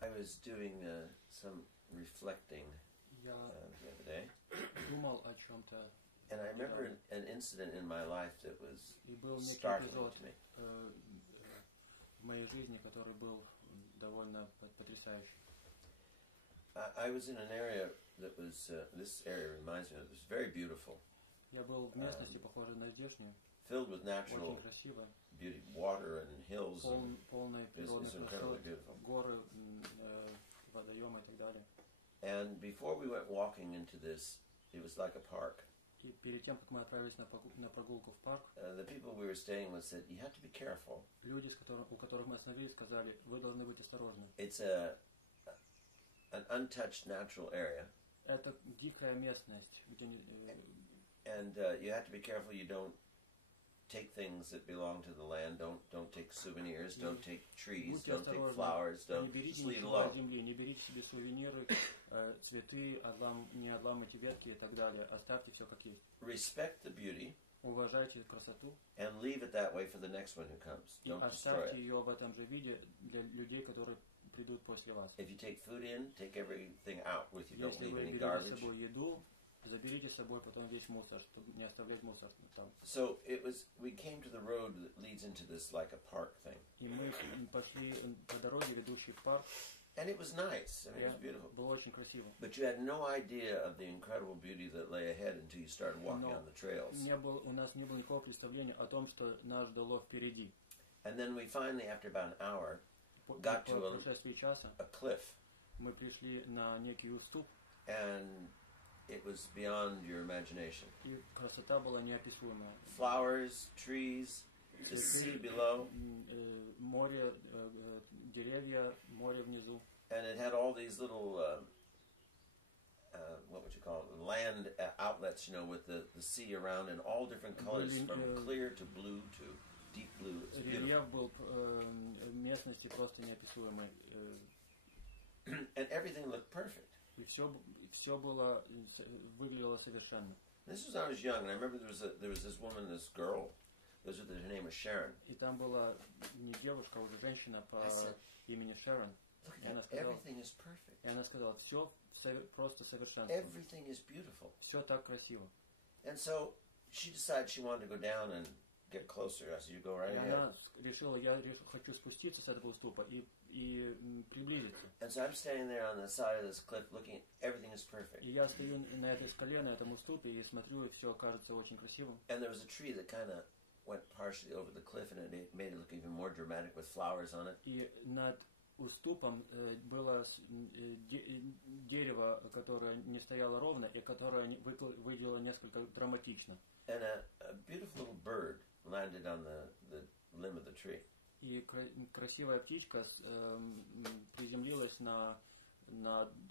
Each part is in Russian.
I was doing some reflecting the other day. Думал о чем-то. And I remember an incident in my life that was startling to me. В моей жизни, который был довольно потрясающий. I was in an area that was, this area reminds me of, it was very beautiful. Я был в местности, похожей на здешнюю. Filled with natural beauty, water and hills. Полной природной красоты, горы, водоемы и так далее. And before we went walking into this, it was like a park. И перед тем, как мы отправились на прогулку в парк, the people we were staying with said, "You have to be careful." Люди, у которых мы остановились, сказали, вы должны быть осторожны. It's an untouched natural area. Это дикая местность, где and you have to be careful you don't take things that belong to the land. Don't take souvenirs. Don't take trees. Don't take flowers. Don't just leave it alone. Не берите себе сувениры, цветы, не отламывайте ветки и так далее. Оставьте все как есть. Respect the beauty. Уважайте красоту. And leave it that way for the next one who comes. И оставьте ее в этом же виде для людей, которые придут после вас. If you take food in, take everything out with you. Don't Если leave вы any берете garbage. с собой еду, заберите с собой потом весь мусор, чтобы не оставлять мусор там. So we came to the road that leads into this like a park thing. И мы пошли по дороге, ведущей в парк. And it was nice. I mean, it was beautiful. Было очень красиво. But you had no idea of the incredible beauty that lay ahead until you started walking on the trails. У нас не было никакого представления о том, что нас ждало впереди. And then we finally, after about an hour, got to a cliff. Мы пришли на некий уступ. And it was beyond your imagination. И красота была неописуемая. Flowers, trees, the sea below. Море, деревья, море внизу. And it had all these little, what would you call it, land outlets, you know, with the sea around in all different colors, from clear to blue to deep blue. It's beautiful. Рельеф был местности просто неописуемой. And everything looked perfect. И все было выглядело совершенно. This was when I was young, and I remember there was this woman, this girl. Her name was Sharon. И там была не девушка, а уже женщина по имени Sharon. Everything is perfect. И она сказала, все просто совершенно. Everything is beautiful. Все так красиво. And so she decided she wanted to go down and get closer. I said, "You go right ahead." Она решила, я хочу спуститься с этого уступа и приблизиться. And so I'm standing there on the side of this cliff, looking. Everything is perfect. И я стою на этой скале, на этом уступе, и смотрю, и все кажется очень красивым. And there was a tree that kind of went partially over the cliff, and it made it look even more dramatic with flowers on it. И над уступом было дерево, которое не стояло ровно, и которое выглядело несколько драматично. And a beautiful little bird landed on the limb of the tree. И красивая птичка приземлилась на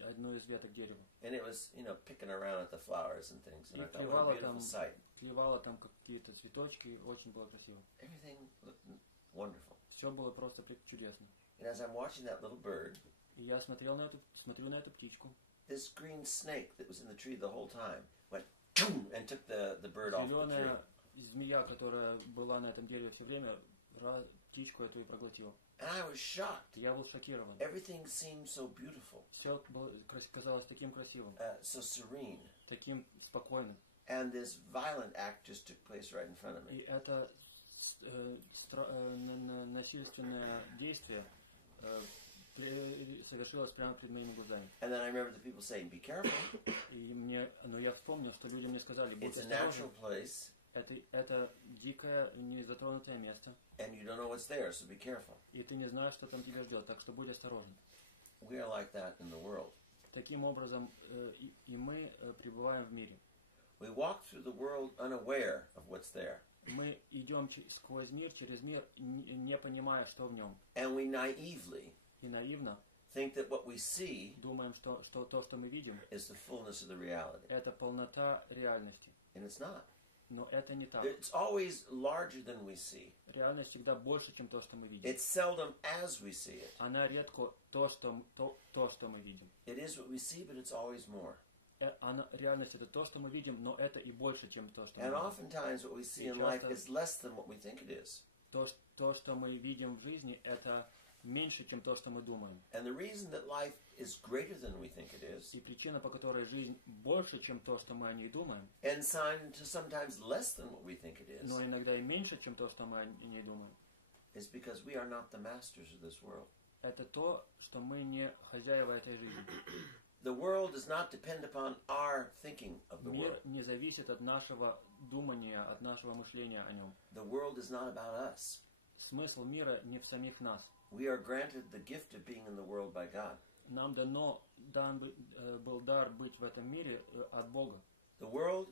одну из веток дерева. And it was, picking around at the flowers and things. And I thought, what a beautiful sight. Клевала там какие-то цветочки, очень было красиво. Everything looked wonderful. Все было просто чудесно. And as I'm watching that little bird, и я смотрю на эту птичку. This green snake that was in the tree the whole time went and took the bird off the tree. Зеленая змея, которая была на этом дереве все время, птичку эту и проглотила. And I was shocked. Я был шокирован. Everything seemed so beautiful. Все казалось таким красивым. So serene. Таким спокойным. And this violent act just took place right in front of me. И это насильственное действие совершилось прямо перед моими глазами. And then I remember the people saying, "Be careful." Но я вспомнил, что люди мне сказали, будь осторожен. It's a natural place. Это дикое, незатронутое место. And you don't know what's there, so be careful. И ты не знаешь, что там тебя ждет, так что будь осторожен. We are like that in the world. Таким образом, и мы пребываем в мире. We walk through the world unaware of what's there. Мы идем сквозь мир, через мир, не понимая, что в нем. And we naively и наивно think that what we see думаем, что то, что мы видим, is the fullness of the reality. Это полнота реальности. And it's not. Но это не так. It's always larger than we see. Реальность всегда больше, чем то, что мы видим. It's seldom as we see it. Она редко то, что мы видим. It is what we see, but it's always more. Реальность это то, что мы видим, но это и больше, чем то, что мы And видим. oftentimes what we see in life is less than what we think it is. То, что мы видим в жизни, это меньше, чем то, что мы думаем. And the reason that life is greater than we think it is, И причина, по которой жизнь больше, чем то, что мы о ней думаем, and sometimes less than what we think it is, но иногда и меньше, чем то, что мы о ней думаем, is because we are not the masters of this world. это то, что мы не хозяева этой жизни. The world does not depend upon our thinking of the Мир world. не зависит от нашего думания, от нашего мышления о нем. The world is not about us. Смысл мира не в самих нас. We are granted the gift of being in the world by God. Нам был дар быть в этом мире от Бога. The world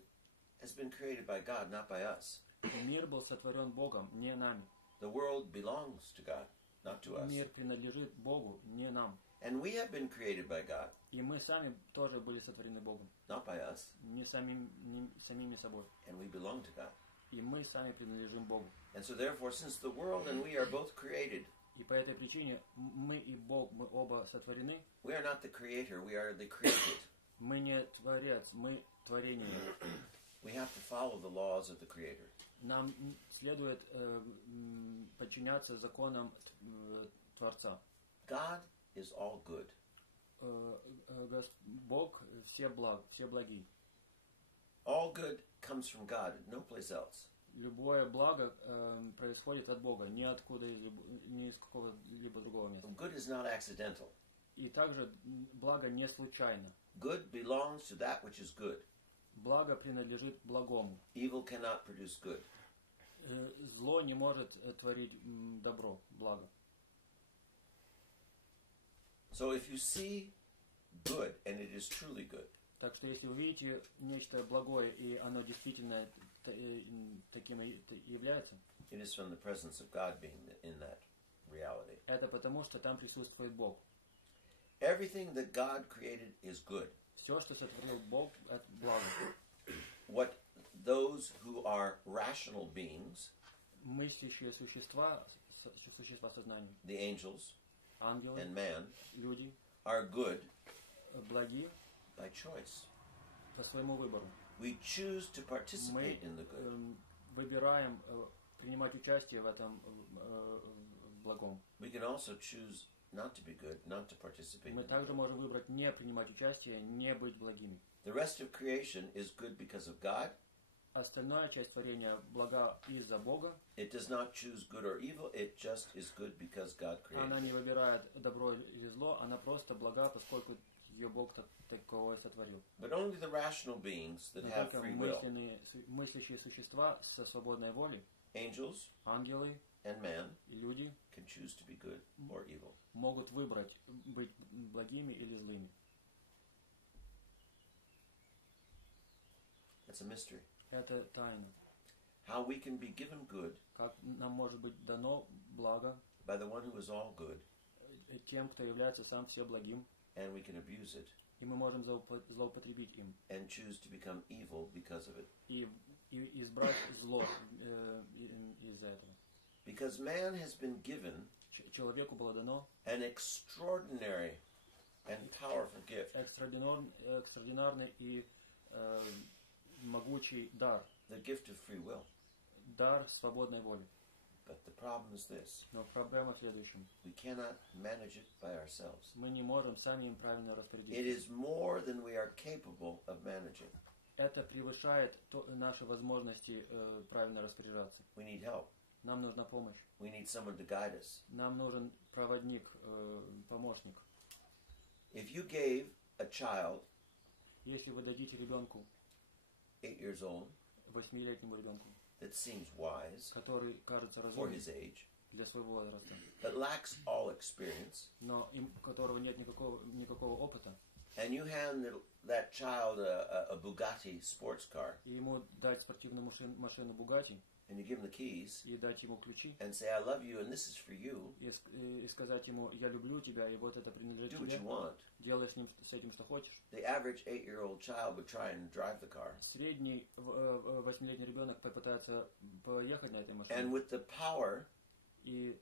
has been created by God, not by us. Мир был сотворен Богом, не нами. The world belongs to God, not to us. Мир принадлежит Богу, не нам. And we have been created by God, И мы сами тоже были сотворены Богом, not by us. не самими собой. And we belong to God. И мы сами принадлежим Богу. And so therefore, since the world and we are both created, И по этой причине мы и Бог, мы оба сотворены. we are not the creator, we are the created. Мы не творец, мы творение. We have to follow the laws of the creator. Нам следует подчиняться законам Творца. God is all good. Бог все благи. All good comes from God, no place else. Любое благо происходит от Бога, ни из какого-либо другого места. Good is not accidental. И также благо не случайно. Good belongs to that which is good. Благо принадлежит благому. Evil cannot produce good. Зло не может творить добро, благо. So if you see good and it is truly good, Так что если вы видите нечто благое и оно действительно таким и является, it is from the presence of God being in that reality. это потому, что там присутствует Бог. Everything that God created is good. Все, что сотворил Бог, это благо. What those who are rational beings, Мыслящие существа сознания, the angels ангелы, and man, люди, are good благи by choice. по своему выбору. We choose to participate in the good. Мы выбираем принимать участие в этом благом. We can also choose not to be good, not to participate. Мы также можем выбрать не принимать участие, не быть благими. The rest of creation is good because of God. Остальная часть творения блага из-за Бога. It does not choose good or evil, it just is good because God created Она не it. выбирает добро или зло, она просто блага, поскольку ее Бог таковой сотворил. But only the rational beings that Но have только free will, мыслящие существа со свободной волей, angels ангелы and man, и люди, can choose to be good or evil. могут выбрать быть благими или злыми. It's a mystery. Это тайна. How we can be given good Как нам может быть дано благо by the one who is all good, тем, кто является сам все благим, and we can abuse it и мы можем злоупотребить им and choose to become evil because of it. и избрать зло из-за этого. Because man has been given Человеку было дано an extraordinary and powerful gift, экстраординарный и могучий дар, the gift of free will. дар свободной воли. But the problem is this: Но проблема в следующем. we cannot manage it by ourselves. Мы не можем сами им правильно It распорядиться. is more than we are capable of managing. Это превышает наши возможности правильно распоряжаться. We need help. Нам нужна помощь. We need someone to guide us. Нам нужен проводник, помощник. If you gave a child, Если вы дадите ребенку, 8 years old, 8-летнему ребенку, that seems wise который кажется for разумным his age, для своего возраста, but lacks all experience, но у которого нет никакого опыта, and you hand that child a Bugatti sports car, и ему дать спортивную машину Bugatti, and you give him the keys, и дать ему ключи, and say, I love you, and this is for you, и сказать ему: я люблю тебя, и вот это принадлежит do what you тебе, want. делай с этим что хочешь. The average 8-year-old child would try and drive the car. Средний 8-летний ребенок попытается поехать на этой And машине, with the power и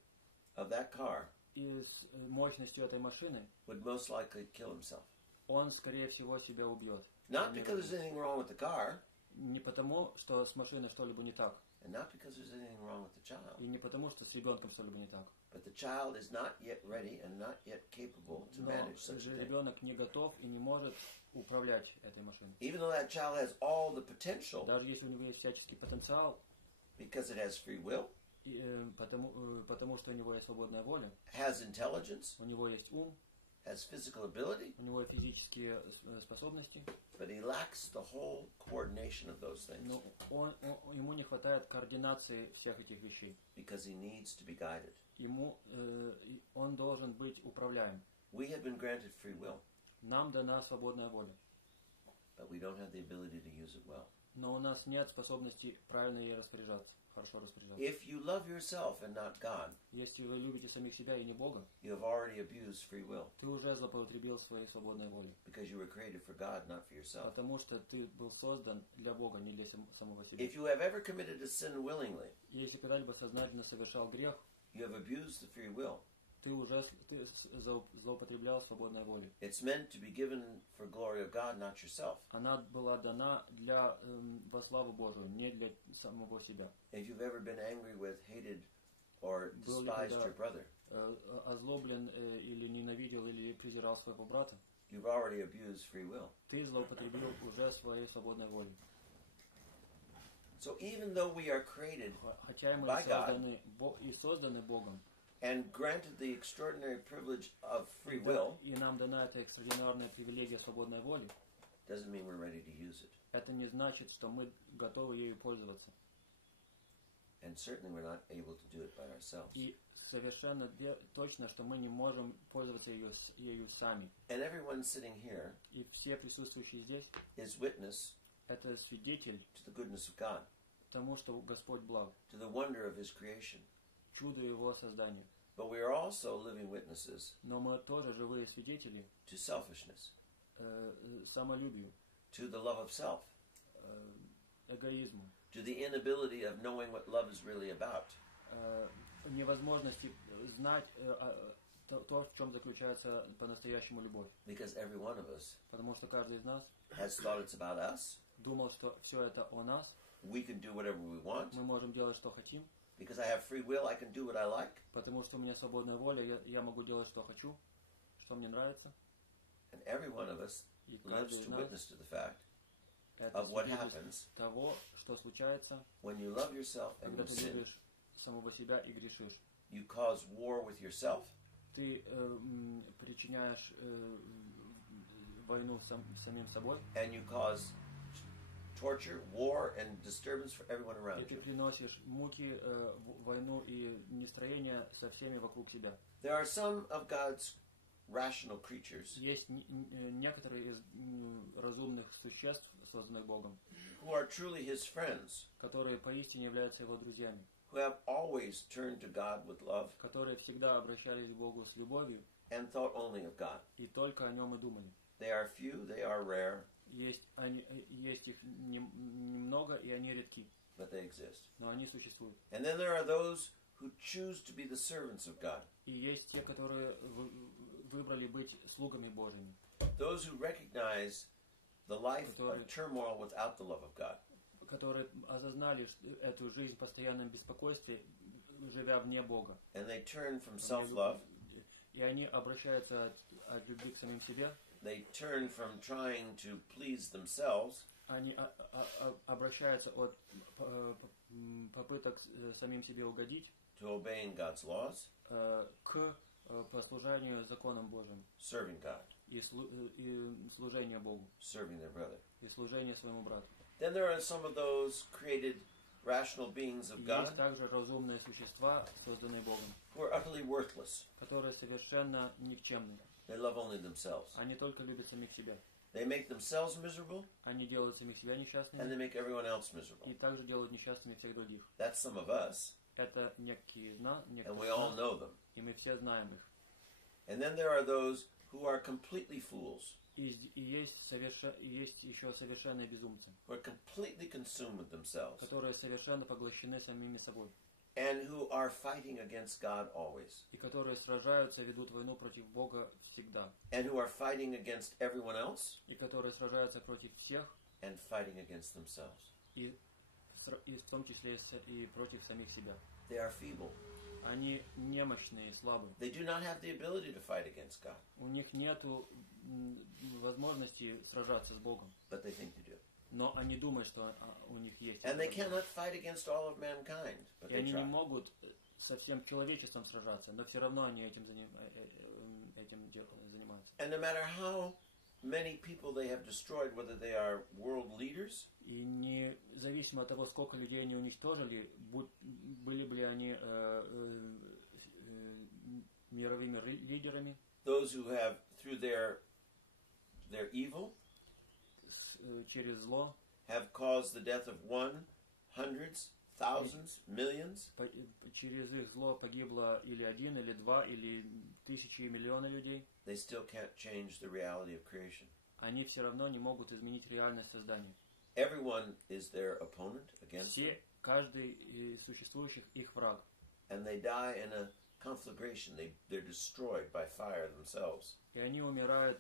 of that car, с мощностью этой машины would most likely kill himself. он, скорее всего, себя убьет. Not because there's anything wrong with the car, Не потому, что с машиной что-либо не так, And not because there's anything wrong with the child. И не потому, что с ребенком что-либо не так. But the child is not yet ready and not yet capable to manage such a Но thing. ребенок не готов и не может управлять этой машиной. Even though that child has all the potential, Даже если у него есть всяческий потенциал, because it has free will, потому что у него есть свободная воля, has intelligence, у него есть ум, has physical ability, у него физические способности, but he lacks the whole coordination of those things. но ему не хватает координации всех этих вещей. Because he needs to be guided. Он должен быть управляем. We have been granted free will, Нам дана свободная воля, but we don't have the ability to use it well. но у нас нет способности правильно ей распоряжаться, хорошо распоряжаться. If you love yourself and not God, Если вы любите самих себя и не Бога, you have already abused free will, ты уже злоупотребил своей свободной волей. because you were created for God, not for yourself. Потому что ты был создан для Бога, не для самого себя. If you have ever committed a sin willingly, Если когда-либо сознательно совершал грех, you have abused the free will. ты уже злоупотреблял свободной волей. It's meant to be given for glory of God, not yourself. Она была дана для во славу Божию, не для самого себя. If you've ever been angry with, hated, or despised your brother, озлоблен или ненавидел или презирал своего брата, you've already abused free will. ты злоупотребил уже своей свободной волей. So even though we are created Хотя мы by God созданы Богом, and granted the extraordinary privilege of free will, и нам дана эта экстраординарная привилегия свободной воли, doesn't mean we're ready to use it. это не значит, что мы готовы ею пользоваться. And certainly we're not able to do it by ourselves. И совершенно точно, что мы не можем пользоваться ею сами. And everyone sitting here И все присутствующие здесь is witness это свидетель to the goodness of God, тому, что Господь благ, to the wonder of His creation. чудо Его создания. But we are also living witnesses Но мы тоже живые свидетели to selfishness, самолюбию, to the love of self, эгоизму, to the inability of knowing what love is really about. невозможности знать то, в чем заключается по-настоящему любовь. Because every one of us Потому что каждый из нас has thought it's about us. думал, что все это о нас. We can do whatever we want. Мы можем делать, что хотим. Because I have free will, I can do what I like. Потому что у меня свободная воля, я могу делать, что хочу, что мне нравится. And every one of us И lives каждый из to нас witness to the fact это of what свидетельство happens того, что случается, when you love yourself and когда you ты sin. любишь самого себя и грешишь. You cause war with yourself, Ты причиняешь войну самим собой, and you cause torture, war, and disturbance for everyone и around ты you. приносишь муки, войну и нестроение со всеми вокруг себя. There are some of God's rational creatures Есть некоторые из разумных существ, созданных Богом, who are truly His friends, которые поистине являются Его друзьями, who have always turned to God with love которые всегда обращались к Богу с любовью and thought only of God. и только о Нем и думали. They are few, they are rare, Есть их немного, и они редки, but they exist. но они существуют. And then there are those who choose to be the servants of God, И есть те, которые выбрали быть слугами Божьими, those who recognize the life of turmoil without the love of God. которые осознали эту жизнь в постоянном беспокойстве, живя вне Бога. And they turn from self-love, И они обращаются от любви к самим себе, they turn from trying to please themselves, они обращаются от попыток самим себе угодить to obeying God's laws, к послужению законам Божьим serving God, и служению Богу, serving their brother. и служение своему брату. Then there are some of those created rational beings of И God есть также разумные существа, созданные Богом, who are utterly worthless. которые совершенно никчемны. They love only themselves. Они только любят самих себя. They make themselves miserable, Они делают самих себя and they несчастными make everyone else miserable. и также делают несчастными всех других. That's some of us, Это некие из нас, and we all know them. и мы все знаем их. And then there are those who are completely fools, И есть еще совершенные безумцы, who are completely consumed with themselves, которые совершенно поглощены самими собой, and who are fighting against God always, и которые сражаются, ведут войну против Бога всегда, and who are fighting against everyone else, и которые сражаются против всех and fighting against themselves. и в том числе и против самих себя. They are feeble. Они немощные, слабые. They do not have the ability to fight against God. У них нету возможности сражаться с Богом. But they think they do. Но они думают, что у них есть. And they cannot fight against all of mankind. But И they они не try. могут со всем человечеством сражаться, но все равно они этим занимаются. And no matter how many people they have destroyed, whether they are world leaders, И независимо от того, сколько людей они уничтожили, были бы ли они мировыми лидерами, those who have, through their evil, через зло, have caused the death of one, hundreds, thousands, millions, через их зло погибло или один, или два, или тысячи и миллионы людей, they still can't change the reality of creation. они все равно не могут изменить реальность создания. Everyone is their opponent against them, Каждый из существующих их враг. and they die in a conflagration. They're destroyed by fire themselves. И они умирают,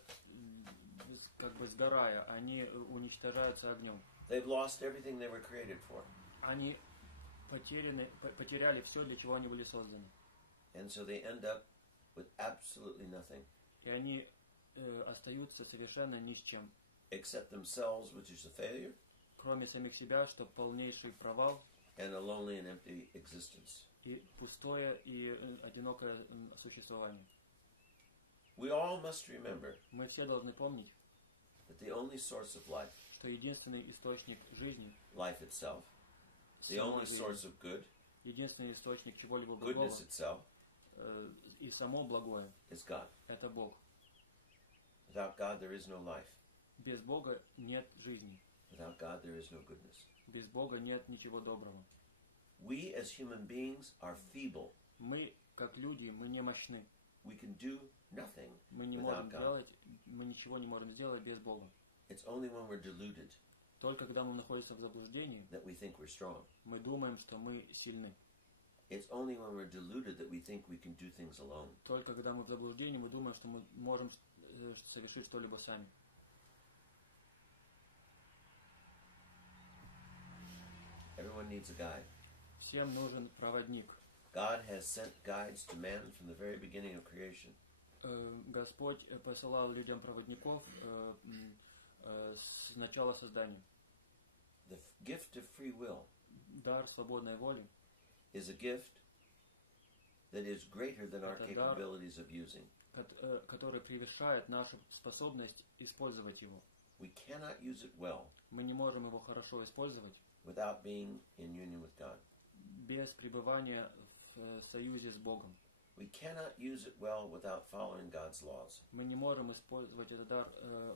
как бы сгорая, они уничтожаются огнем. They've lost everything they were created for. Они потеряли все, для чего они были созданы. And so they end up with absolutely nothing. И они остаются совершенно ни с чем. Except themselves, which is a failure, Кроме самих себя, что полнейший провал and a lonely and empty existence. и пустое и одинокое существование. We all must remember Мы все должны помнить, that the only source of life, что единственный источник жизни, life itself, the only source of good, единственный источник чего-либо благого goodness itself, и само благое, is God. это Бог. Without God, there is no life. Без Бога нет жизни. Without God, there is no goodness. Без Бога нет ничего доброго. We as human beings are feeble. Мы, как люди, мы немощны. We can do nothing Мы не without можем God. делать, мы ничего не можем сделать без Бога. It's only when we're deluded Только когда мы находимся в заблуждении, that we think we're strong. мы думаем, что мы сильны. It's only when we're deluded that we think we can do things alone. Только когда мы в заблуждении, мы думаем, что мы можем совершить что-либо сами. Everyone needs a guide. Всем нужен проводник. God has sent guides to man from the very beginning of creation. Господь посылал людям проводников с начала создания. The gift of free will Дар свободной воли is a gift that is greater than our Это дар, capabilities of using. который превышает нашу способность использовать его. We cannot use it well Мы не можем его хорошо использовать without being in union with God. без пребывания в союзе с Богом. We cannot use it well without following God's laws. Мы не можем использовать этот дар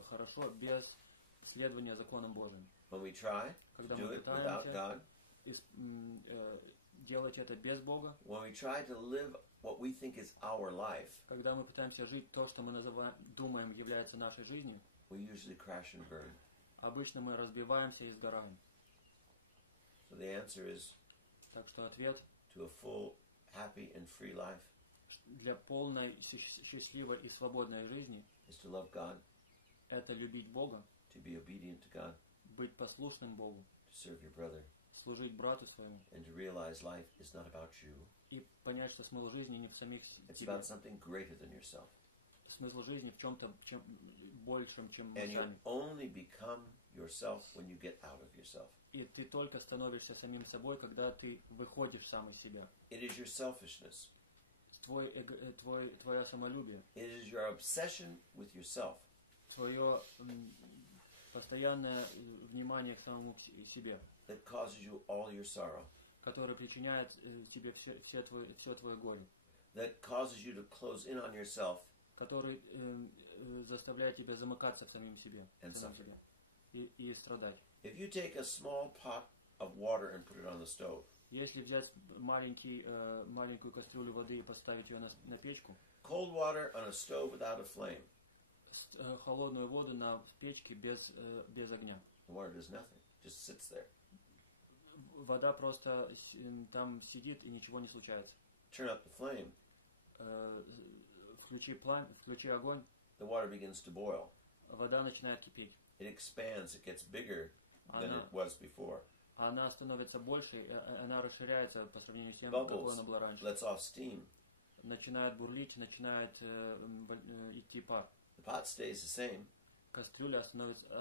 хорошо без следования законам Божьим. When we try to Когда do мы it without God, пытаемся делать это без Бога, when we try to live what we think is our life, когда мы пытаемся жить то, что мы думаем является нашей жизнью, we usually crash and burn. обычно мы разбиваемся и сгораем. So the answer is Так что ответ to a full, happy, and free life для полной, счастливой и свободной жизни is to love God, — это любить Бога, to be obedient to God, быть послушным Богу, to serve your brother, служить брату своему and to realize life is not about you. и понять, что смысл жизни не в самих It's себе. about something greater than yourself. Смысл жизни в чем-то большем, чем мы And you сами. only become yourself when you get out of yourself. И ты только становишься самим собой, когда ты выходишь сам из себя. It is your selfishness. Твое самолюбие, It is your obsession with yourself твое постоянное внимание к самому себе, that causes you all your sorrow, которое причиняет тебе все твое горе, that causes you to close in on yourself который заставляет тебя замыкаться в самом себе и страдать. If you take a small pot of water and put it on the stove, Если взять маленькую кастрюлю воды и поставить ее на печку, cold water on a stove without a flame, холодную воду на печке без огня, the water does nothing, just sits there. вода просто там сидит и ничего не случается. Turn up the flame, Включи огонь, the water begins to boil. вода начинает кипеть. It expands, it gets bigger than it was before. она становится больше, она расширяется по сравнению с тем, какой она была раньше. Lets off steam. Начинает бурлить, начинает идти пар. The pot stays the same. Кастрюля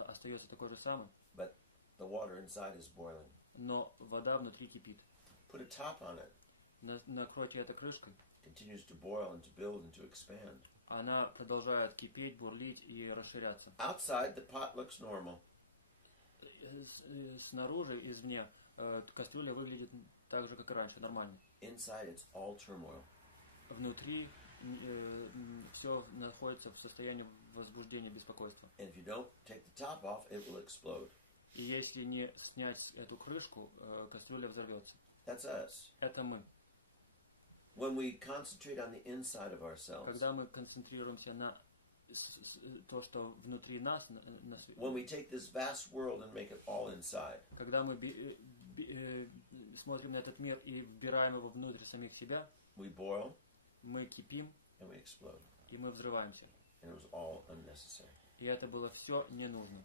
остается такой же самой. But the water inside is boiling. Но вода внутри кипит. Put a top on it. Накройте это крышкой. Continues to boil and to build and to expand. Она продолжает кипеть, бурлить и расширяться. Outside, the pot looks normal. Снаружи, извне, кастрюля выглядит так же, как и раньше, нормально. Inside, it's all turmoil. Внутри все находится в состоянии возбуждения, беспокойства. And if you don't take the top off, it will explode. И если не снять эту крышку, кастрюля взорвется. That's us. Это мы. When we concentrate on the inside of ourselves, когда мы концентрируемся на то, что внутри нас, when we take this vast world and make it all inside, когда мы смотрим на этот мир и вбираем его внутрь самих себя, we boil, мы кипим, and we explode. И мы взрываемся. And it was all unnecessary. И это было все не нужно.